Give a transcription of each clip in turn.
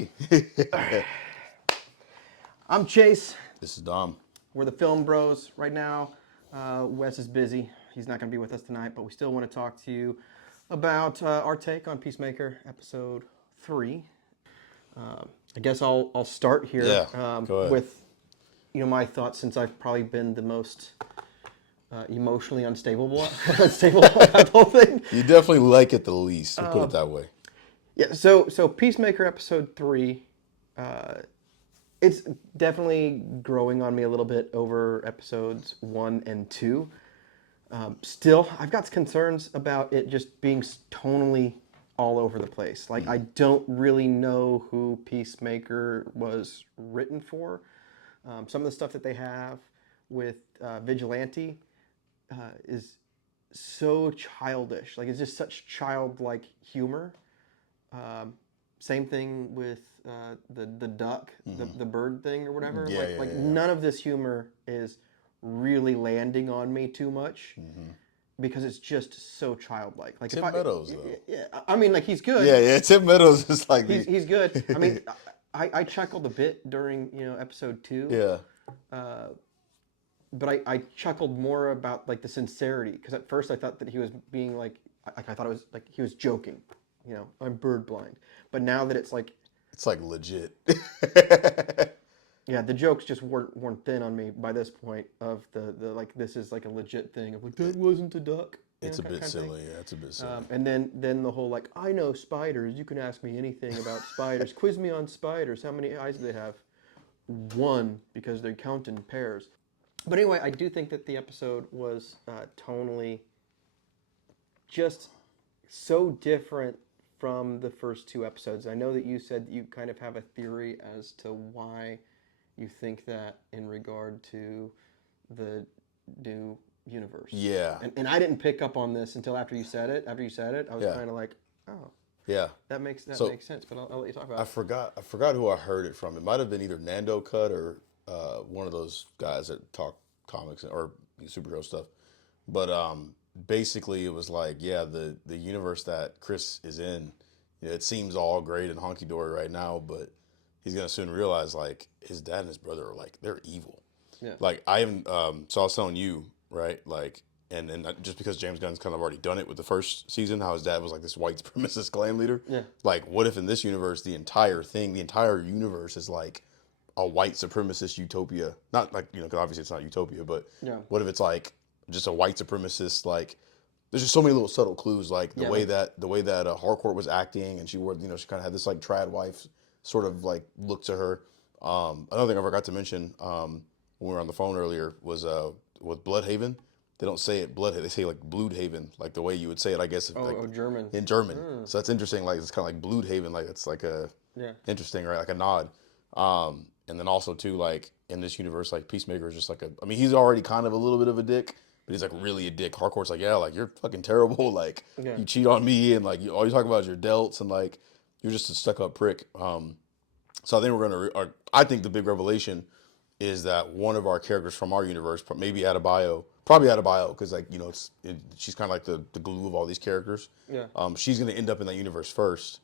Hey. I'm Chase. This is Dom. We're the Film Bros right now. Wes is busy. He's not going to be with us tonight, but we still want to talk to you about our take on Peacemaker episode 3. I guess I'll start here Go ahead. with my thoughts, since I've probably been the most emotionally unstable about the whole thing. You definitely like it the least. We'll put it that way. Yeah. So Peacemaker episode 3. It's definitely growing on me a little bit over episodes 1 and 2. Still, I've got concerns about it just being tonally all over the place. Like, I don't really know who Peacemaker was written for. Some of the stuff that they have with Vigilante is so childish. Like, it's just such childlike humor. Same thing with the duck, the bird thing or whatever. Yeah. None of this humor is really landing on me too much because it's just so childlike. Like Tim Meadows, though. Yeah, I mean, like, he's good. Yeah. Tim Meadows is like... He's good. I mean, I chuckled a bit during episode 2. Yeah. But I chuckled more about like the sincerity, because at first I thought that he was being like I thought it was like he was joking. I'm bird blind. But now that it's like legit. yeah, the jokes just worn thin on me by this point of the like, this is like a legit thing of like, that wasn't a duck. It's a bit silly. Yeah, it's a bit silly. And then the whole like, I know spiders. You can ask me anything about spiders. Quiz me on spiders. How many eyes do they have? 1, because they count in pairs. But anyway, I do think that the episode was tonally just so different from the first 2 episodes. I know that you said that you kind of have a theory as to why you think that in regard to the new universe. Yeah. And I didn't pick up on this until after you said it. After you said it, I was kind of like, oh. Yeah. That makes sense, but I'll let you talk about it. I forgot who I heard it from. It might have been either Nando Cut or one of those guys that talk comics or superhero stuff. But basically it was like, yeah, the universe that Chris is in, it seems all great and honky-dory right now, but he's going to soon realize, like, his dad and his brother are, like, they're evil. Yeah. Like, I haven't, so I was telling you, right, like, and just because James Gunn's kind of already done it with the first season, how his dad was, like, this white supremacist clan leader. Yeah. Like, what if in this universe, the entire universe is, like, a white supremacist utopia? Not, like, because obviously it's not utopia, but what if it's, like, just a white supremacist, like, there's just so many little subtle clues, like the way that Harcourt was acting, and she wore, she kind of had this like trad wife sort of like look to her. Another thing I forgot to mention when we were on the phone earlier was with Bloodhaven. They don't say it Bloodhaven; they say like Bloodhaven, like the way you would say it, I guess. German. In German, so that's interesting. Like it's kind of like Bloodhaven, like it's like a interesting, right? Like a nod. And then also too, like in this universe, like Peacemaker is just like he's already kind of a little bit of a dick. But he's like really a dick. Harcourt's like, yeah, like you're fucking terrible. Like you cheat on me, and like all you talk about is your delts, and like you're just a stuck-up prick. So I think I think the big revelation is that one of our characters from our universe, maybe Adebayo, probably Adebayo, because like she's kind of like the glue of all these characters. Yeah. She's gonna end up in that universe first,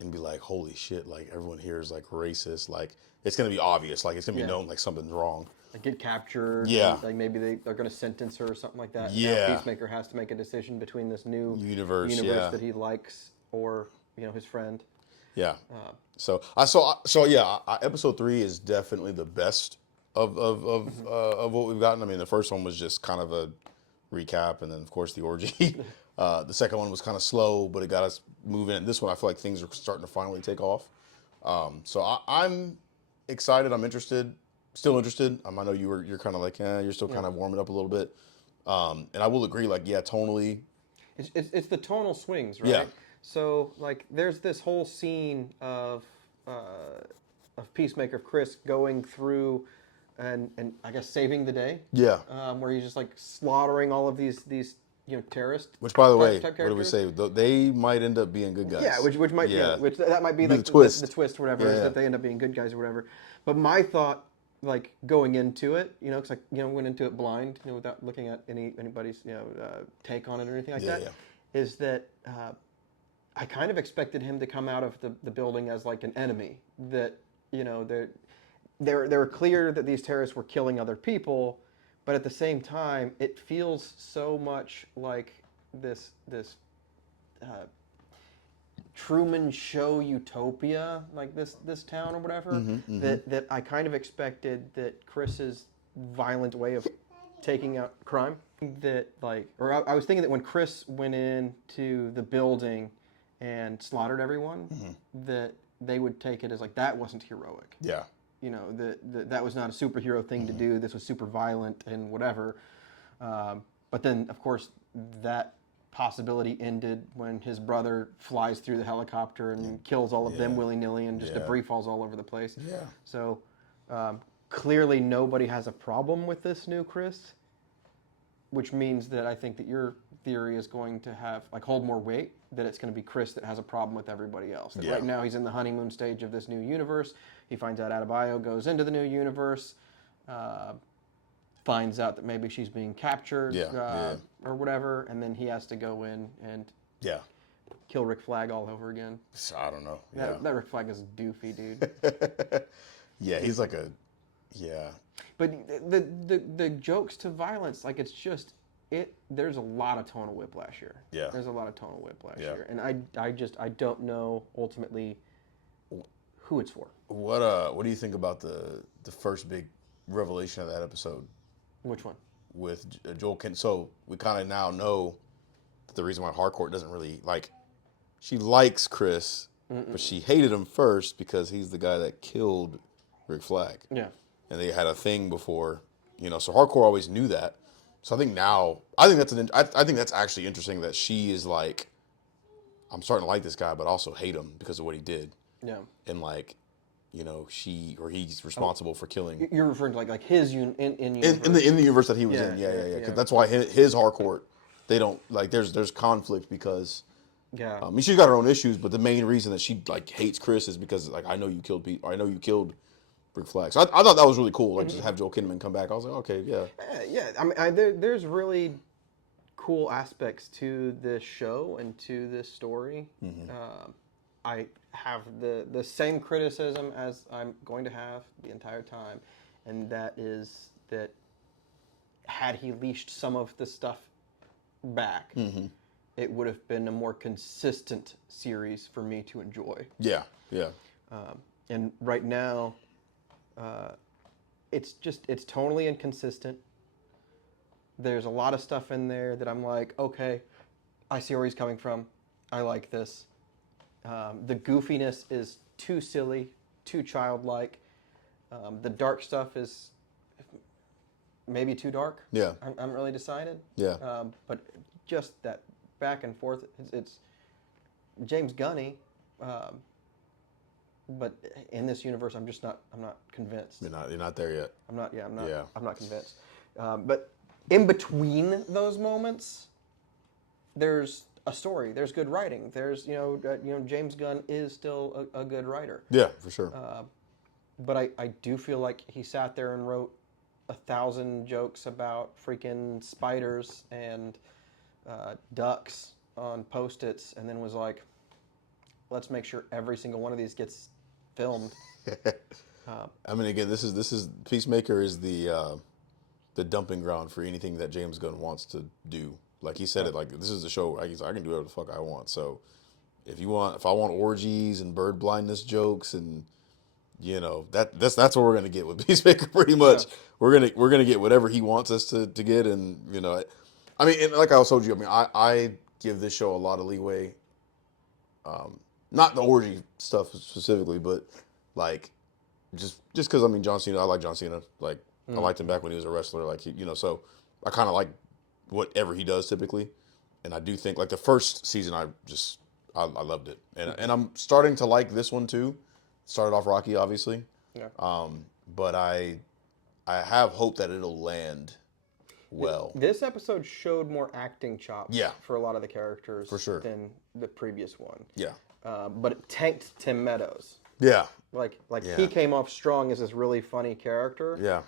and be like, holy shit, like everyone here is like racist. Like it's gonna be obvious. Like it's gonna be known like something's wrong. Like get captured. Yeah. And, like maybe they're going to sentence her or something like that. Yeah. Now Peacemaker has to make a decision between this new universe that he likes or his friend. Yeah. Episode 3 is definitely the best of what we've gotten. I mean, the first one was just kind of a recap, and then of course the orgy. The second one was kind of slow, but it got us moving. And this one, I feel like things are starting to finally take off. So I'm excited. I'm interested. Still interested. I know you're kind of like, you're still kind of warming up a little bit. And I will agree, like, tonally. It's the tonal swings, right? Yeah. So, like, there's this whole scene of Peacemaker, Chris going through and I guess saving the day. Yeah. Where he's just like slaughtering all of these terrorists. Which, by the way, what do we say? They might end up being good guys. Yeah, which might that might be like the twist. The twist, or whatever, is that they end up being good guys or whatever. But my thought, like going into it, because I went into it blind, without looking at anybody's take on it or anything like that, is that I kind of expected him to come out of the building as like an enemy. That, you know, they were clear that these terrorists were killing other people, but at the same time, it feels so much like this Truman Show utopia, like this town or whatever. That I kind of expected that Chris's violent way of taking out crime. That like, or I was thinking that when Chris went into the building and slaughtered everyone, that they would take it as like that wasn't heroic. Yeah. You know, that was not a superhero thing to do. This was super violent and whatever. But then, of course, that possibility ended when his brother flies through the helicopter and kills all of them willy-nilly, and just debris falls all over the place. Yeah. So clearly nobody has a problem with this new Chris, which means that I think that your theory is going to have like hold more weight, that it's going to be Chris that has a problem with everybody else. That right now he's in the honeymoon stage of this new universe. He finds out Adebayo goes into the new universe, finds out that maybe she's being captured or whatever, and then he has to go in and kill Rick Flag all over again. I don't know. That Rick Flag is doofy, dude. Yeah, he's like a But the jokes to violence, like it's just there's a lot of tonal whiplash here. Yeah. There's a lot of tonal whiplash here. And I don't know ultimately who it's for. What do you think about the first big revelation of that episode? Which one? With Joel Kent. So we kind of now know that the reason why Harcourt doesn't really like, she likes Chris, but she hated him first because he's the guy that killed Rick Flag. Yeah. And they had a thing before, you know. So Harcourt always knew that. So I think now, I think that's actually interesting that she is like, I'm starting to like this guy, but also hate him because of what he did. Yeah. And like, you know, he's responsible for killing. You're referring to like his in the universe that he was in. Yeah. Cause that's why his Harcourt, they don't like. There's conflict because. Yeah. I mean, she's got her own issues, but the main reason that she like hates Chris is because like I know you killed Rick Flag. So I thought that was really cool. Like just have Joel Kinnaman come back. I was like, okay, yeah. Yeah. I mean, there's really cool aspects to this show and to this story. I have the same criticism as I'm going to have the entire time, and that is that had he leashed some of the stuff back, it would have been a more consistent series for me to enjoy. Yeah. And right now, it's tonally inconsistent. There's a lot of stuff in there that I'm like, okay, I see where he's coming from. I like this. The goofiness is too silly, too childlike. The dark stuff is maybe too dark. Yeah. I'm really decided. Yeah. But just that back and forth, it's James Gunny. But in this universe, I'm not convinced. You're not there yet. I'm not convinced. But in between those moments, there's a story. There's good writing. There's James Gunn is still a good writer. Yeah, for sure. But I do feel like he sat there and wrote 1,000 jokes about freaking spiders and ducks on Post-its, and then was like, let's make sure every single one of these gets filmed. I mean, again, this is Peacemaker is the dumping ground for anything that James Gunn wants to do. Like he said it, like this is the show. I can do whatever the fuck I want. So if I want orgies and bird blindness jokes and that's what we're gonna get with Peacemaker. Pretty much, we're gonna get whatever he wants us to get. And I mean, and like I told you, I mean, I give this show a lot of leeway. Not the orgy stuff specifically, but like just because I mean John Cena, I like John Cena. Like I liked him back when he was a wrestler. Like so I kind of like whatever he does typically, and I do think like the first season I loved it, and I'm starting to like this one too. Started off rocky, obviously, but I have hope that it'll land well. This episode showed more acting chops for a lot of the characters for sure than the previous one. Yeah. But it tanked Tim Meadows. Yeah. Like he came off strong as this really funny character. Yeah.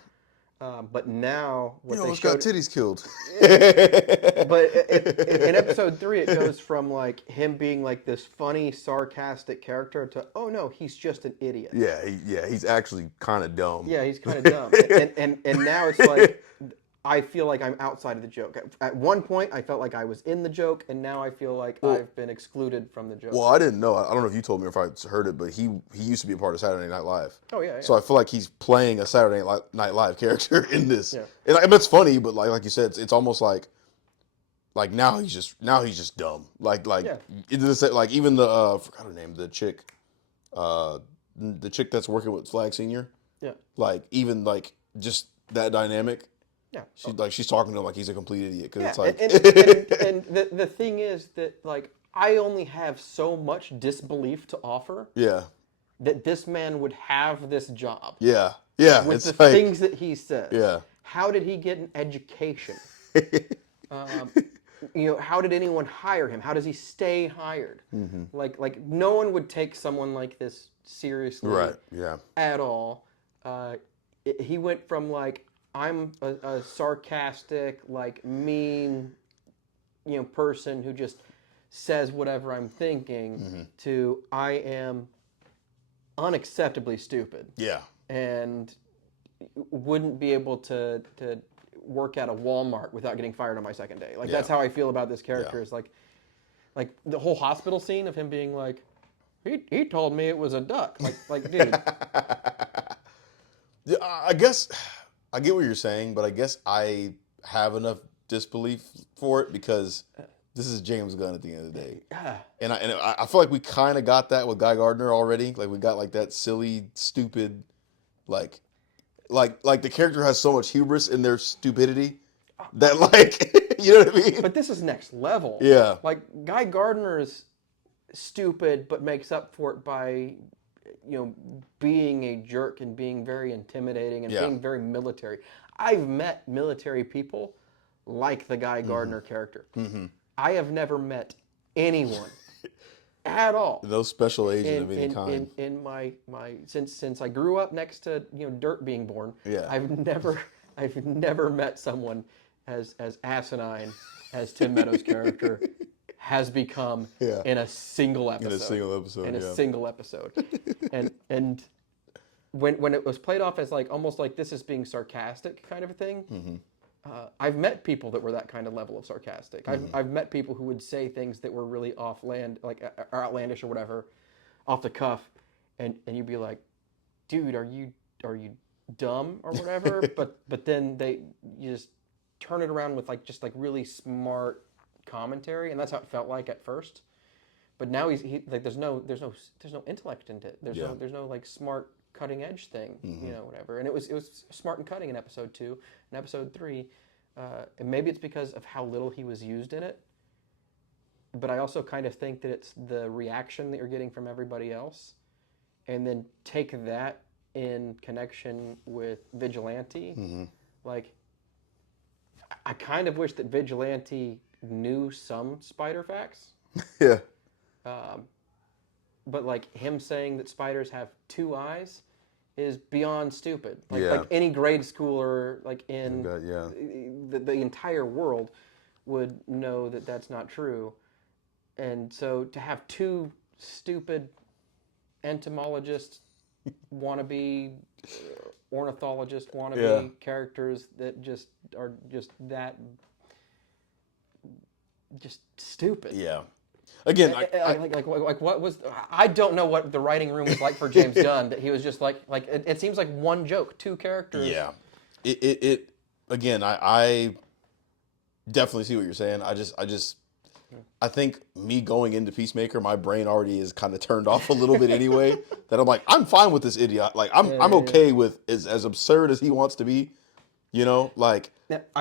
But now what they showed... got titties killed. But in episode 3, it goes from like him being like this funny, sarcastic character to, oh no, he's just an idiot. Yeah, he's actually kind of dumb. Yeah, he's kind of dumb. And now it's like, I feel like I'm outside of the joke. At one point, I felt like I was in the joke, and now I feel like I've been excluded from the joke. Well, I didn't know. I don't know if you told me or if I heard it, but he used to be a part of Saturday Night Live. Oh, yeah. So I feel like he's playing a Saturday Night Live character in this. Yeah. And it's funny, but like you said, it's almost like now he's just dumb. Like even the I forgot her name, the chick that's working with Flag Senior. Yeah. Like even like just that dynamic. Yeah, she's talking to him like he's a complete idiot because it's like. And the thing is that like I only have so much disbelief to offer. Yeah. That this man would have this job. Yeah. With the things that he says. Yeah. How did he get an education? How did anyone hire him? How does he stay hired? Mm-hmm. Like no one would take someone like this seriously. Right. Yeah. At all. He went from like. I'm a sarcastic, like mean, person who just says whatever I'm thinking to I am unacceptably stupid. Yeah. And wouldn't be able to work at a Walmart without getting fired on my second day. Like that's how I feel about this character. Is like the whole hospital scene of him being like, he told me it was a duck. Like dude. Yeah, I guess. I get what you're saying, but I guess I have enough disbelief for it because this is James Gunn at the end of the day. And I feel like we kind of got that with Guy Gardner already. Like we got like that silly, stupid, like the character has so much hubris in their stupidity that like, you know what I mean? But this is next level. Yeah. Like Guy Gardner is stupid, but makes up for it by being a jerk and being very intimidating and being very military. I've met military people like the Guy Gardner character. Mm-hmm. I have never met anyone at all. No special agent of any kind. In my since I grew up next to dirt being born. Yeah. I've never met someone as asinine as Tim Meadows' character has become in a single episode. In a single episode. And when it was played off as like almost like this is being sarcastic kind of a thing, I've met people that were that kind of level of sarcastic. I've met people who would say things that were really like outlandish or whatever, off the cuff, and you'd be like, dude, are you dumb or whatever? but then you just turn it around with like just like really smart commentary, and that's how it felt like at first. But now he's like there's no intellect into it. There's no like smart cutting edge thing, whatever. And it was smart and cutting in episode 2 and episode 3. And maybe it's because of how little he was used in it. But I also kind of think that it's the reaction that you're getting from everybody else, and then take that in connection with Vigilante. Mm-hmm. Like, I kind of wish that Vigilante knew some spider facts. Yeah. But like him saying that spiders have 2 eyes is beyond stupid. Like any grade schooler, like in the entire world, would know that that's not true. And so to have 2 stupid entomologists, wannabe ornithologist, wannabe characters that just are just that just stupid. Yeah. Again, like what was I don't know what the writing room was like for James Gunn, that he was just like it seems like one joke, 2 characters. Yeah. It again, I definitely see what you're saying. I think me going into Peacemaker, my brain already is kind of turned off a little bit anyway. That I'm like, I'm fine with this idiot. Like I'm okay with as absurd as he wants to be. Like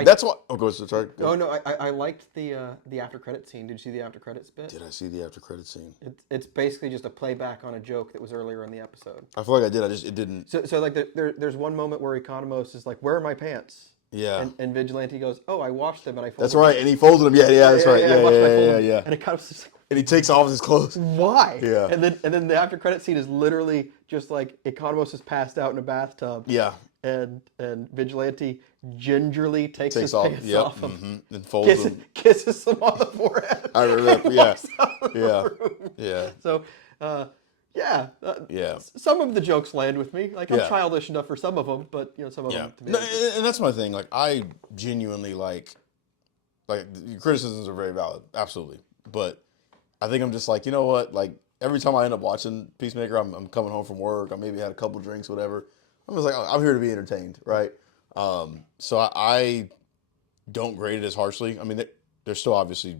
that's what. Oh, go sorry. Go. Oh no, I liked the after credit scene. Did you see the after credits bit? Did I see the after credit scene? It's basically just a playback on a joke that was earlier in the episode. I feel like I did. It didn't. So like there's one moment where Economos is like, "Where are my pants?" Yeah. And Vigilante goes, "Oh, I washed them and I folded That's right, them." and he folded them. Yeah, that's right. Yeah. And Economos is like, and he takes off his clothes. Why? Yeah. And then the after credit scene is literally just like Economos is passed out in a bathtub. Yeah. and Vigilante gingerly takes his off, pants off him, and folds them. kisses him on the forehead. I remember, yeah. So, some of the jokes land with me. Like I'm childish enough for some of them, but some of them. To me, and that's my thing. Like I genuinely like criticisms are very valid, absolutely. But I think I'm just like, you know what? Like every time I end up watching Peacemaker, I'm coming home from work. I maybe had a couple drinks, whatever. I'm just like, I'm here to be entertained, right? So I don't grade it as harshly. I mean, there's still obviously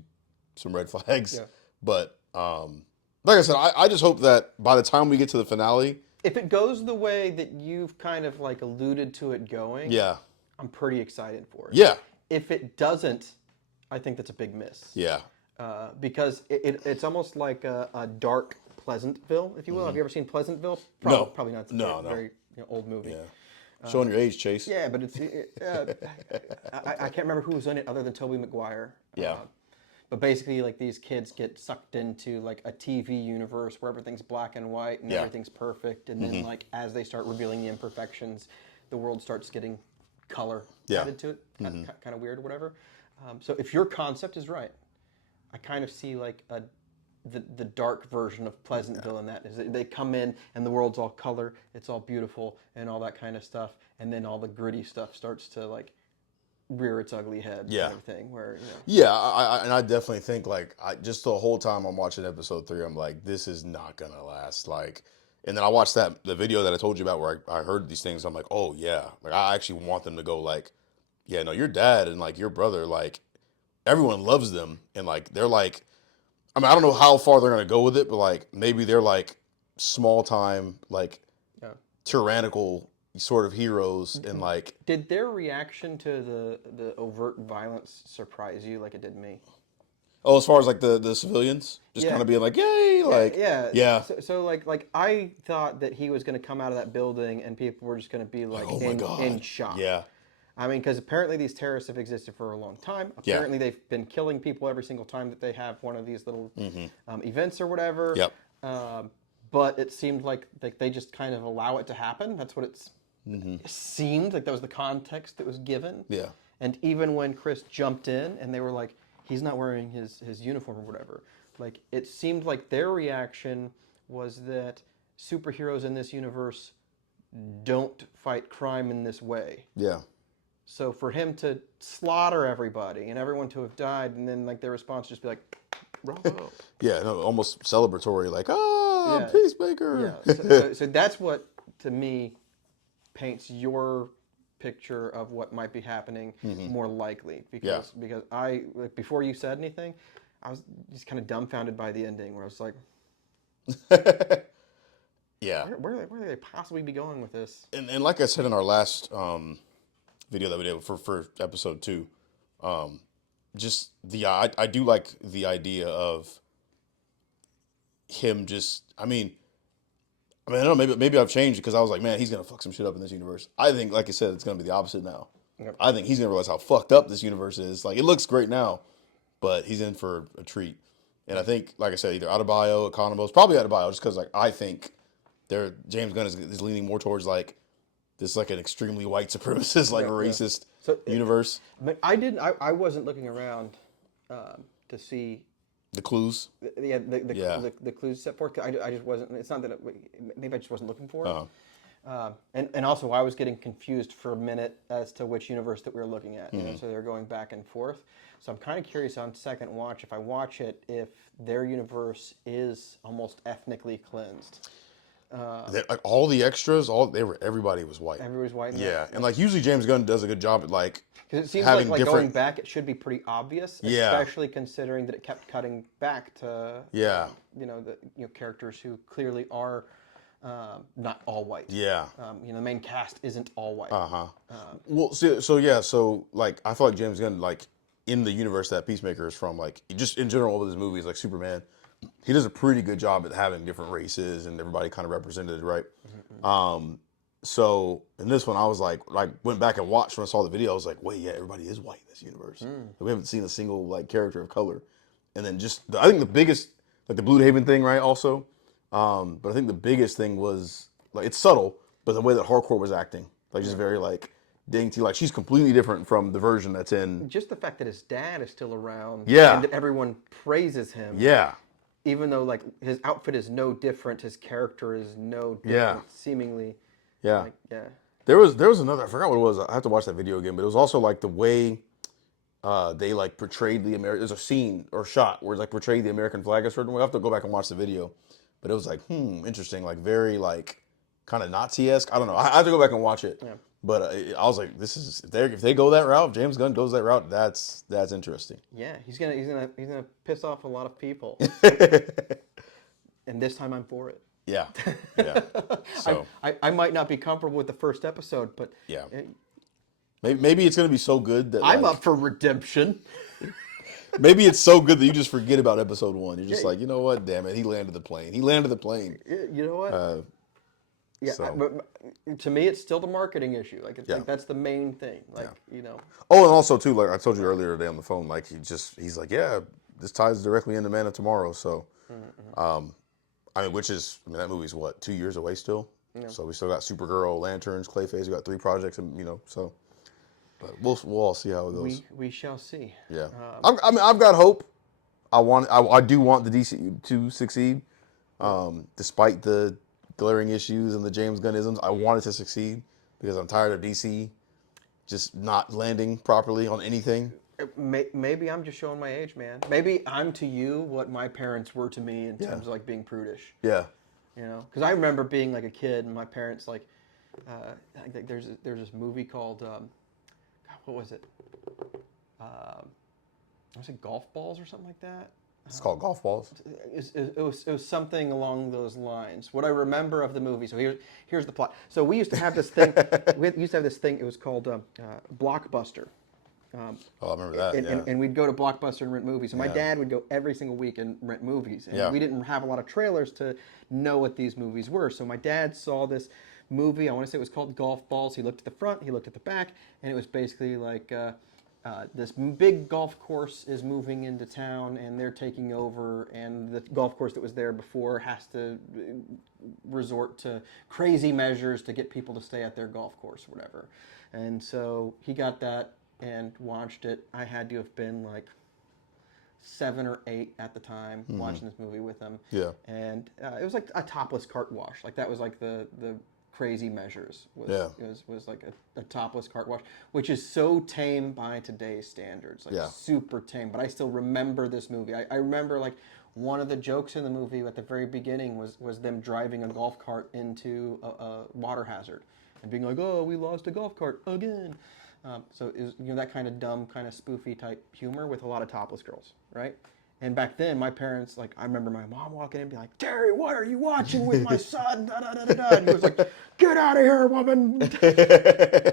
some red flags, but like I said, I just hope that by the time we get to the finale, if it goes the way that you've kind of like alluded to it going, I'm pretty excited for it. Yeah. If it doesn't, I think that's a big miss. Yeah. Because it's almost like a dark Pleasantville, if you will. Have you ever seen Pleasantville? No. Probably not. It's no. Very old movie. Yeah. Showing your age, Chase. Yeah, but I can't remember who was in it other than Tobey Maguire. Yeah. But basically, like these kids get sucked into like a TV universe where everything's black and white and everything's perfect, and then like as they start revealing the imperfections, the world starts getting color added to it. Kind of weird or whatever. So if your concept is right, I kind of see like the dark version of Pleasantville in that. Is they come in and the world's all color, it's all beautiful and all that kind of stuff, and then all the gritty stuff starts to like rear its ugly head. Kind of thing. Where I definitely think like just the whole time I'm watching episode 3, I'm like, this is not gonna last. Like, and then I watched the video that I told you about where I heard these things. I'm like, oh yeah, like I actually want them to go like, yeah, no, your dad and like your brother, like everyone loves them, and like they're like, I mean, I don't know how far they're gonna go with it, but like maybe they're like small time like tyrannical sort of heroes, and like. Did their reaction to the overt violence surprise you like it did me? Oh, as far as like the civilians, just kind of being like, yay, like yeah. So like I thought that he was going to come out of that building and people were just going to be like in shock. Yeah. I mean, because apparently these terrorists have existed for a long time. Apparently they've been killing people every single time that they have one of these little events or whatever. Yep. But it seemed like they just kind of allow it to happen. That's what it seemed like. That was the context that was given. Yeah. And even when Chris jumped in and they were like, he's not wearing his uniform or whatever, like it seemed like their reaction was that superheroes in this universe don't fight crime in this way. Yeah. So for him to slaughter everybody and everyone to have died, and then like their response just be like, bravo. Yeah, no, almost celebratory, like, Peacemaker. Yeah. So that's what, to me, paints your picture of what might be happening more likely. Because I, like, before you said anything, I was just kind of dumbfounded by the ending, where I was like, yeah. Where do they possibly be going with this? And like I said in our last video that we did for episode 2, just I do like the idea of him just, I mean I don't know, maybe I've changed because I was like, man, he's gonna fuck some shit up in this universe. I think, like I said, it's gonna be the opposite now. Yep. I think he's gonna realize how fucked up this universe is. Like, it looks great now, but he's in for a treat. And I think, like I said, either Adebayo, Economos, probably Adebayo, just because like I think James Gunn is leaning more towards like this, like an extremely white supremacist, like racist universe. But I wasn't looking around to see the clues. The clues set forth. I just wasn't. It's not that maybe I just wasn't looking for it. And also I was getting confused for a minute as to which universe that we were looking at. You know, so they're going back and forth. So I'm kind of curious on second watch, if I watch it, if their universe is almost ethnically cleansed. Like all the extras, everybody was white. Everybody's white. And like usually James Gunn does a good job at like, because it seems like going back, it should be pretty obvious, especially considering that it kept cutting back to the characters who clearly are not all white. The main cast isn't all white. Well, so like I feel like James Gunn, like in the universe that Peacemaker is from, like just in general with his movies, like Superman, he does a pretty good job at having different races and everybody kind of represented, right? So in this one, I was like went back and watched when I saw the video. I was like, wait, everybody is white in this universe. We haven't seen a single like character of color. And then I think the biggest, like the Blue Haven thing, right? Also, but I think the biggest thing was like, it's subtle, but the way that Hardcore was acting like just very like dainty. Like she's completely different from the version that's in. Just the fact that his dad is still around, Yeah. and that everyone praises him. Yeah. Even though like his outfit is no different, his character is no different, seemingly. Yeah. Like, yeah. There was another. I forgot what it was. I have to watch that video again. But it was also like the way they like portrayed the American. There's a scene or shot where it's like portrayed the American flag a certain way. I have to go back and watch the video. But it was like, interesting. Like very like kind of Nazi-esque. I don't know. I have to go back and watch it. Yeah. But I was like, this is if they go that route, if James Gunn goes that route, that's interesting. Yeah, he's gonna piss off a lot of people. And this time I'm for it. Yeah. Yeah. So I might not be comfortable with the first episode, but yeah. Maybe it's going to be so good that I'm up for redemption. Maybe it's so good that you just forget about episode 1. You're just like, you know what? Damn it. He landed the plane. You know what? Yeah, so. but to me, it's still the marketing issue. Like, like that's the main thing. Like, you know. Oh, and also, too, like I told you earlier today on the phone, like he's like, yeah, this ties directly into Man of Tomorrow. So, I mean, that movie's what, 2 years away still? Yeah. So we still got Supergirl, Lanterns, Clayface. We got 3 projects, and so. But we'll all see how it goes. We shall see. Yeah. I mean, I've got hope. I do want the DC to succeed, despite the glaring issues and the James Gunnisms. I want it to succeed because I'm tired of DC just not landing properly on anything. Maybe I'm just showing my age, man. Maybe I'm to you what my parents were to me in terms of like being prudish. Yeah. You know, because I remember being like a kid and my parents like, I think there's this movie called, what was it? Was it Golf Balls or something like that? It's called Golf Balls. It was something along those lines. What I remember of the movie. So here's the plot. So we used to have this thing. It was called Blockbuster. I remember that. And we'd go to Blockbuster and rent movies. And my dad would go every single week and rent movies. And we didn't have a lot of trailers to know what these movies were. So my dad saw this movie. I want to say it was called Golf Balls. He looked at the front. He looked at the back. And it was basically like this big golf course is moving into town. And they're taking over. And the golf course that was there before has to resort to crazy measures to get people to stay at their golf course or whatever. And so he got that and watched it. I had to have been like 7 or 8 at the time watching this movie with him. Yeah. And it was like a topless cart wash. Like that was like the crazy measures. Was like a topless cart wash, which is so tame by today's standards. Like super tame. But I still remember this movie. I remember like one of the jokes in the movie at the very beginning was them driving a golf cart into a water hazard and being like, oh, we lost a golf cart again. So it was, that kind of dumb, kind of spoofy type humor with a lot of topless girls, right? And back then, my parents, like, I remember my mom walking in and being like, Terry, what are you watching with my son? Da, da, da, da, da. And he was like, get out of here, woman.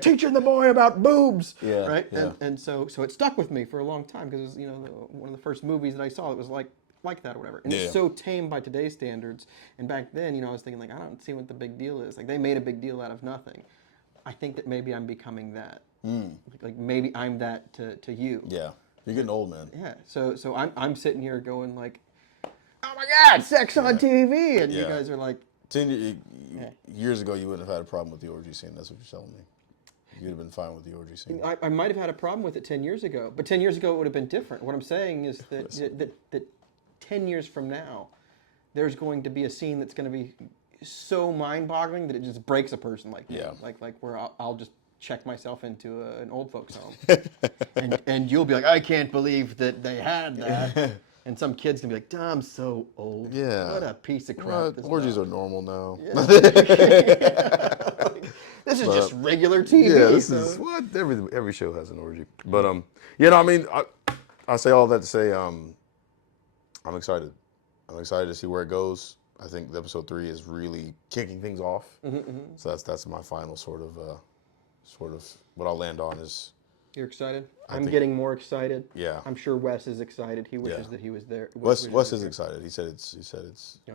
Teaching the boy about boobs, right? Yeah. And so it stuck with me for a long time because it was, one of the first movies that I saw that was like that or whatever. And it's so tame by today's standards. And back then, I was thinking, like, I don't see what the big deal is. Like, they made a big deal out of nothing. I think that maybe I'm becoming that. Like maybe I'm that to you. Yeah, you're getting old, man. Yeah, so I'm sitting here going like, oh my God, sex on TV, and you guys are like, 10 years ago you wouldn't have had a problem with the orgy scene. That's what you're telling me. You'd have been fine with the orgy scene. I might have had a problem with it 10 years ago, but 10 years ago it would have been different. What I'm saying is that 10 years from now, there's going to be a scene that's going to be so mind-boggling that it just breaks a person like me. Like where I'll just check myself into an old folks home, and you'll be like, I can't believe that they had that, and some kid's gonna be like, I'm so old. Yeah, what a piece of crap. Orgies are normal now. Yeah. This is just regular TV. Yeah, this is what every show has an orgy. But I mean, I say all that to say, I'm excited. I'm excited to see where it goes. I think the episode 3 is really kicking things off. So that's my final sort of what I'll land on is. You're excited? I'm getting more excited. Yeah. I'm sure Wes is excited. He wishes that he was there. Wes is excited. He said it's